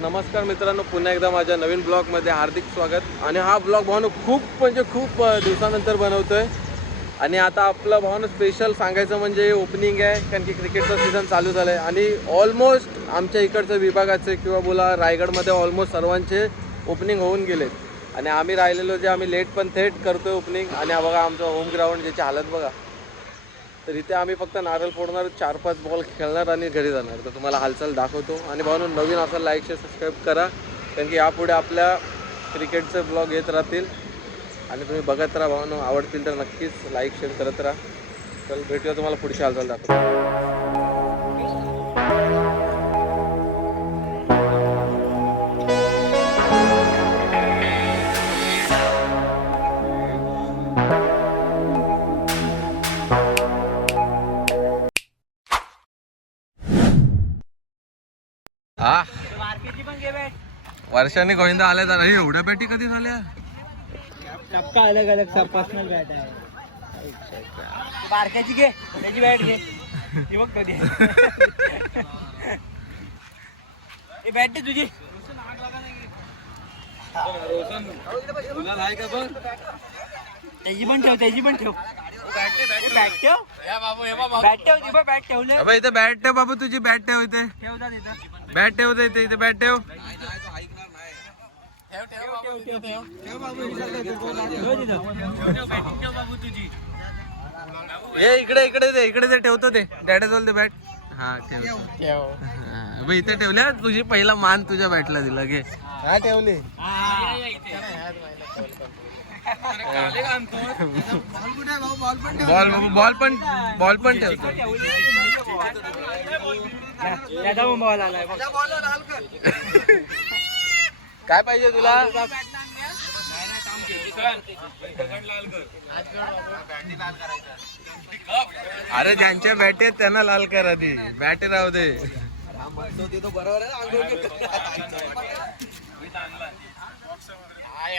नमस्कार मित्रांनो पुन्हा एकदा माझ्या नवीन ब्लॉगमध्ये हार्दिक स्वागत. आणि हा ब्लॉग भावनो खूप म्हणजे खूप दिवसानंतर दिवसानंतर बनवतोय. आणि आता आपलं भावनो स्पेशल सांगायचं म्हणजे ओपनिंग आहे कारण की क्रिकेटचं सीझन चालू झालं आहे आणि ऑलमोस्ट आमच्या इकडच्या विभागाचे किंवा बोला रायगडमध्ये ऑलमोस्ट सर्वांचे ओपनिंग होऊन गेलेत. आणि आम्ही राहिलेलो जे आम्ही लेट पण थेट करतोय ओपनिंग आणि बघा आमचं होम ग्राउंड ज्याची हालत बघा. तर इथे आम्ही फक्त नारळ फोडणार चार पाच बॉल खेळणार आणि घरी जाणार. तर तुम्हाला हालचाल दाखवतो. आणि भावनो नवीन असं लाईक शेअर सबस्क्राईब करा. कारण की यापुढे आपल्या क्रिकेटचे ब्लॉग येत राहतील. आणि तुम्ही बघत राहा भावनो. आवडतील तर नक्कीच लाईक शेअर करत राहा. चल भेटूया तुम्हाला पुढची हालचाल दाखवतो. हा? वर्षाने गोविंदा आल्या तर एवढ्या बॅटी कधी झाल्या? सबका अलग अलग सब पर्सनल बॅट आहे. बारक्याची घे. त्याची बॅट घे. ती बघ कधी ही बॅट दे तुझी. त्याची पण ठेव त्याची पण ठेव. बॅट ठेव. बॅट ठेव बॅट ठेवले इथे बॅट ठेव बाबू तुझी बॅट ठेव इथे. ठेव जा तिथं. बॅट ठेव इथे इथे बॅट ठेव. ए इकडे इकडे दे इकडे दे ठेवतो ते डॅडे जवळ दे बॅट. हा ठेव. हा, इथे ठेवल्या तुझी पहिला मान तुझ्या बॅटला दिला घे. हा ठेवली. बॉल बॉल पण बॉल पण ठेवतो त्याचा बॉल आलाय काय पाहिजे तुला? अरे ज्यांच्या बॅट आहेत त्यांना लाल करा दे बॅट राहू दे.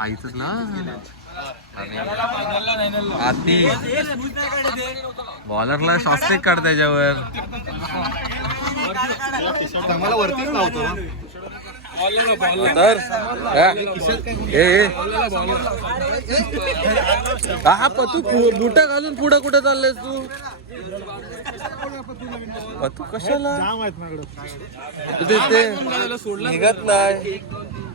आईच ना आती. बॉलरला स्वास्तिक काढ त्याच्यावर. हा? हा पतू बुट घालून पुढे कुठे चाललेस तू? पतू कशाला? तू तिथे निघत नाही.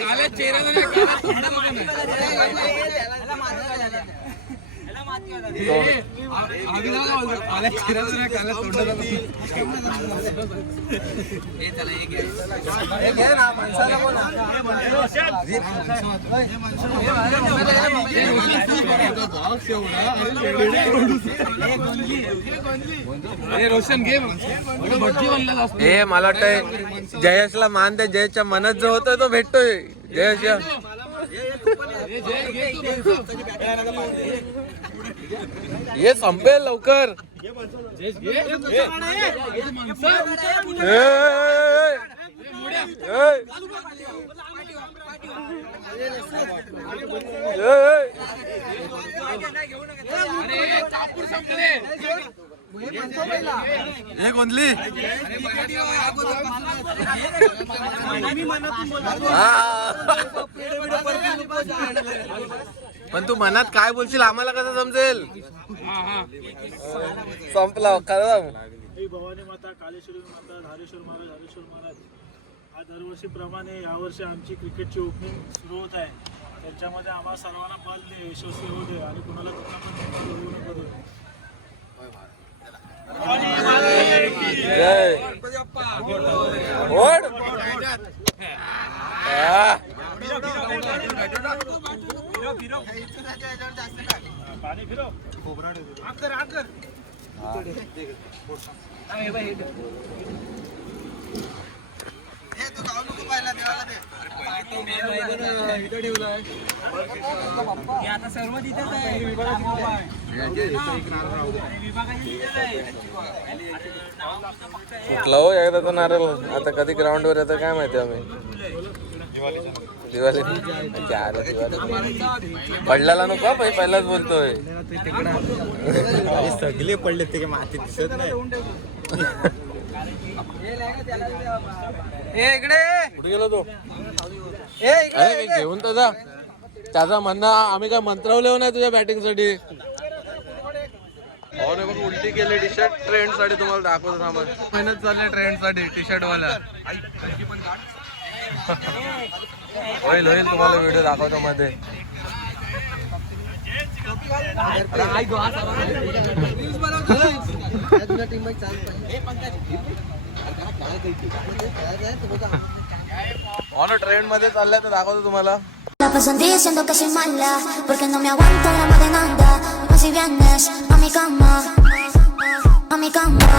ಕಾಲೇಜ್ ಸೇರೋದನ್ನ हे मला वाटतंय जयेशला मान दे जयेशच्या मनात जो होतो तो भेटतोय. जयेश या. ये संपेल लवकर ए, ए, ए, ए. हे कोणली पण तू मनात काय बोलशील आम्हाला कसं समजेल संपला खरं भवानी माता कालेश्वरी माता धारेश्वर महाराज हरेश्वर महाराज हा दरवर्षीप्रमाणे यावर्षी आमची क्रिकेटची ओपनिंग सुरू होत आहे त्याच्यामध्ये आम्हाला सर्वांना बल दे यशस्वी होऊ दे आणि कुणाला कुठला पण होऊ नको दे जय. ओढ. आता सर्व तिथेच आहे. सुटला हो? एकदा तर नारळ. आता कधी ग्राउंड वर येतं काय माहिती आम्ही? दिवाळी. पडलेला नको हा, पहि- पहिलाच बोलतोय. सगळे पडले ते माती दिसत नाही. कुठे गेलो तो? घेऊन जा. त्याचा म्हणणं आम्ही काय मंत्रावले नाही तुझ्या बॅटिंग हो बघ उलटी केली टी शर्ट ट्रेंडसाठी तुम्हाला दाखवतो थांबा मेहनत चालली ट्रेंडसाठी टी शर्ट वाला होईल होईल तुम्हाला व्हिडिओ दाखवतो मध्ये ऑन ट्रेंडमध्ये चाललाय तर दाखवतो तुम्हाला। me con